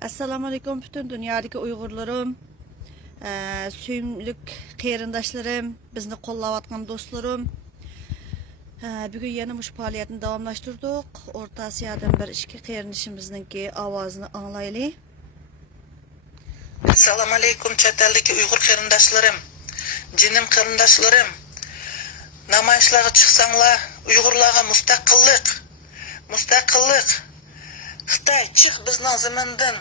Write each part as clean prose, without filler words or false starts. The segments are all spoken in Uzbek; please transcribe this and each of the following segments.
Assalamu alaikum bütün dünyadaki Uygurlarım, süymlük qeyrindaşlarım, bizni qo'llayotgan dostlarım. Bugün yeni muş faaliyetini davamlaştırdık. Orta Asya'dan bir iki qeyrindişimizningki avazını anglaylı. Assalamu alaikum chet eldagi Uyg'ur qarindoshlarım, jinim qarindoshlarım. Namoyishlarga chiqsanglar, Uyg'urlarga mustaqillik. Xitoy chiq bizning zamindan.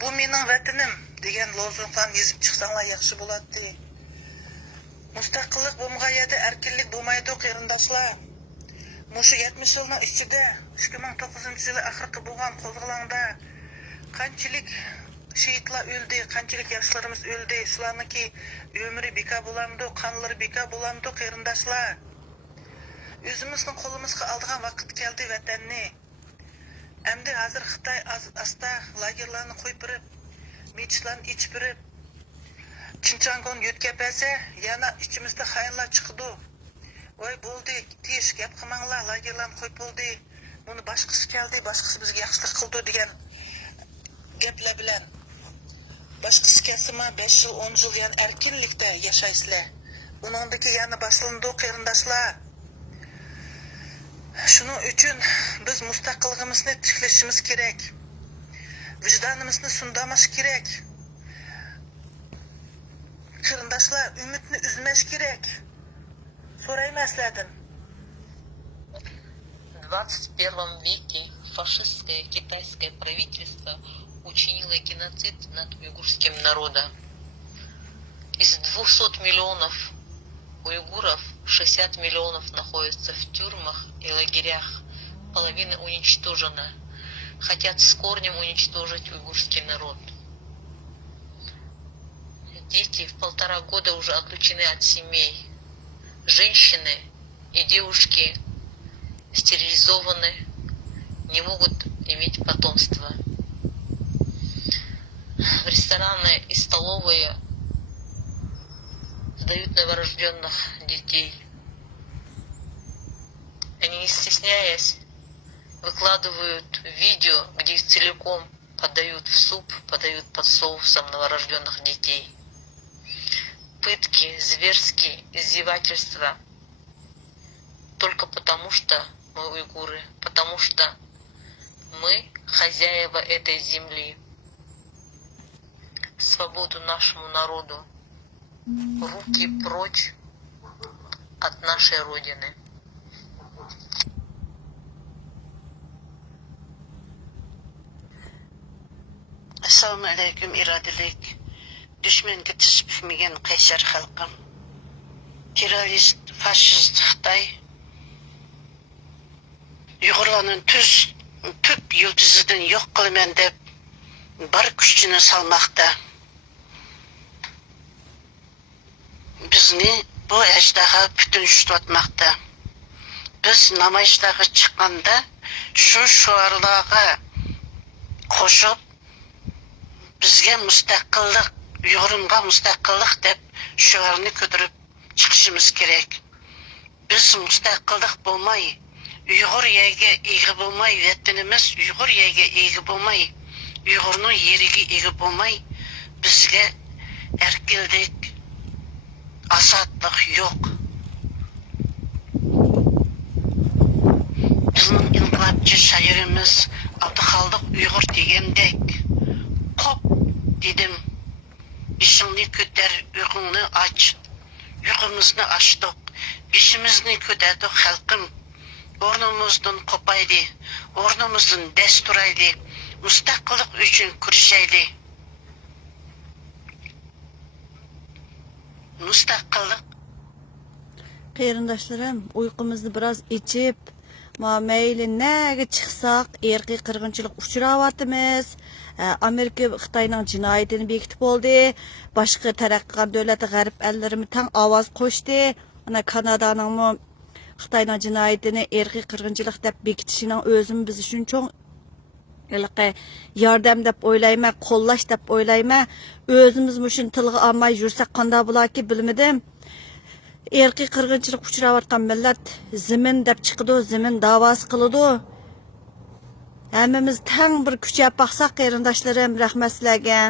Bu mening vatanim degan lozunglarni yozib chiqsanglar yaxshi bo'ladi. Mustaqillik bo'lmagan yerda erkinlik bo'lmaydi qarindoshlar. Mushu 70 yilning ichida 2009-yil oxirgi bo'lgan qo'zg'olonda qanchalik şehitler öldü, qanchalik yoshlarimiz öldü. Shularniki ömrü beka bulamdı, qonlari beka bulamdı qarindoshlar. O'zimizning qo'limizga oldigan vaqt keldi vatanni. Endi hozir Xitoy asta lagerlarni qo'yib berib, mechitlarni ichib berib, Chinchangon yo'tkab bersa, yana ichimizda xayollar chiqdi. Voy bo'ldi, tish gap qilmanglar, lagerlarni qo'yib bo'ldi. Buni boshqasi keldi, boshqasi bizga yaxshilik qildi degan gaplar bilan başkası kesime 5 yıl 10 yıl yani erkinlikte yaşaysızlar. Bunundaki yani başlandı qarindoshlar. Şunun için biz mustaqilligimizni tiklashimiz kerak. Vicdanimizni sundamiz kerak. Qarindoshlar umidni üzmeş kerak. So'rayman sizlardan. В 21 веке фашистское китайское правительство учинило геноцид над уйгурским народом. Из 200 миллионов уйгуров 60 миллионов находятся в тюрьмах и лагерях. Половина уничтожена. Хотят с корнем уничтожить уйгурский народ. Дети в 1,5 года уже отлучены от семей. Женщины и девушки стерилизованы, не могут иметь потомства. В рестораны и столовые сдают новорожденных детей. Они, не стесняясь, выкладывают видео, где их целиком подают в суп, подают под соусом новорожденных детей. Пытки, зверские издевательства. Только потому, что мы уйгуры, потому что мы хозяева этой земли. Свободу нашему народу. Руки прочь от нашей Родины. Assalamu alaikum iradelik. Düşmanga tiz bükmegen qaysar xalqim. Terrorist, faşist Xitoy Uyg'urlarning tüp yıldızidan yo'q qilaman deb bar kuchini salmoqda. Bizni bu ajdaha butun tutmoqda. Biz namoyishlarga chiqqanda shu shuarlarga qo'shib bizga mustaqillik, Uyg'urimga mustaqillik deb shuarni ko'tarib chiqishimiz kerak. Biz mustaqillik bo'lmay, Uyg'ur yeriga ega bo'lmay, vatanimiz Uyg'ur yeriga ega bo'lmay, Uyg'urning yeriga ega bo'lmay, bizga erkinlik, azodlik yo'q. Bizning inqilobchi shoirimiz Abduxoliq Uyg'ur degandek, qop dedim, beshingni ko'tar, uyqungni och. Uyqumizni ochdik, beshimizni ko'tardik xalqim. O'rnimizdan qopaydi, o'rnimizdan dasturaydi, mustaqillik uchun kurashaydi. Mustaqillik. Qeyrindaşlarım, uykumuzni biraz içip, meyli nege çıksak, erki qırgınçılık uçuravatımız. Amerika Xitoyning jinoyatini bekitib oldi. Boshqa taraqqiyot davlati g'arb ellarimi tang ovoz qo'shdi. Ana Kanadaning Xitoyning jinoyatini erkiy qirg'inchilik deb bekitishining o'zim biz uchun cho'ng yordam deb o'ylayman, qo'llash deb o'ylayman. O'zimiz mushun tilga olmay yursak qanday bo'larki bilmadim. Erkiy qirg'inchilik uchrayotgan millat zimin deb chiqdi, zimin davosi qiladi. Hammamiz tang bir kuchab baqsaq qarindoshlarım, rahmat sizlarga.